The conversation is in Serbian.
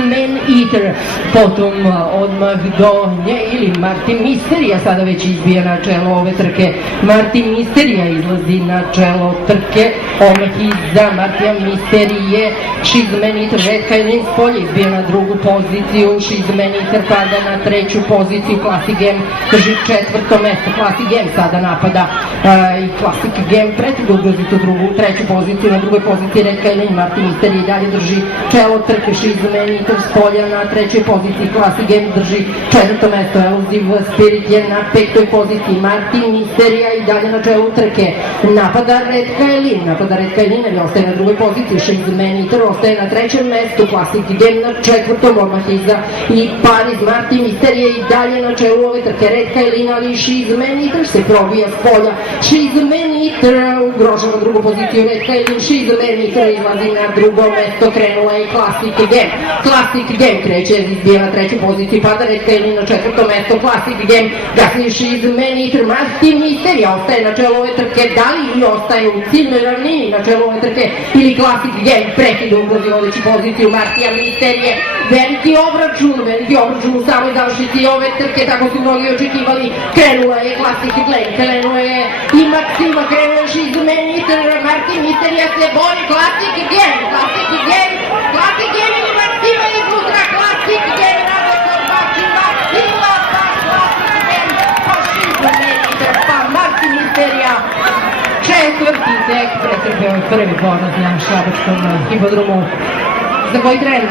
Man Eater, potom odmah do nje ili Martin Misterija sada već izbija na čelo ove trke. Martin Misterija izlazi na čelo trke, odmah iza Martina Misterije She's Man Eater, Red Kailin s polja izbija na drugu poziciju, She's Man Eater pada na treću poziciju, Classic Game drži četvrto mesto, Classic Game sada napada i Classic Game pretvrdno ugrozi tu treću poziciju, na drugoj poziciji Red Kailin, Martin Misterija i dalje drži čelo trke, She's Man Eater s polja na trećoj poziciji, Classic Game drži četvrto mesto, Elusive Spirit je na petoj poziciji, Martin Misterija i dalje na čelu trke, napada Red Kailin ali ostaje na drugoj poziciji, She's Man Eater ostaje na trećem mestu, Classic Game na četvrtom, odmah iza i Paris, Martin Misterija i dalje na čelu ove trke, Red Kailin ali She's Man Eater se probija s polja, She's Man Eater ugrožava drugu poziciju, Red Kailin, She's Man Eater izlazi na drugo mesto, krenula je Classic Game kreće, izbija na treću poziciju, pada Red Kailin na četvrto mesto, Classic Game gasni She's Man Eater, Martin Misterija ostaje na čelu ove trke, da li ostaje u ciljnoj ravnini na čelu ove trke ili Classic Game prekida ugrozi vodeći poziciju Martina Misterije, veliki obračun u samoj završnici ove trke, tako su mnogi očekivali, krenula je Classic Game, krenula je i Maksima, krenula je She's Man Eater, Martin Misterija se bori, Classic Game ili Maksima je iznutra, Classic Game rade kod bači Maksima, pa Classic Game, pa She's Man Eater, pa Martin Misterija, četvrti tek pretrpeo prvi poraz na šabačkom hipodromu. Za koji tren?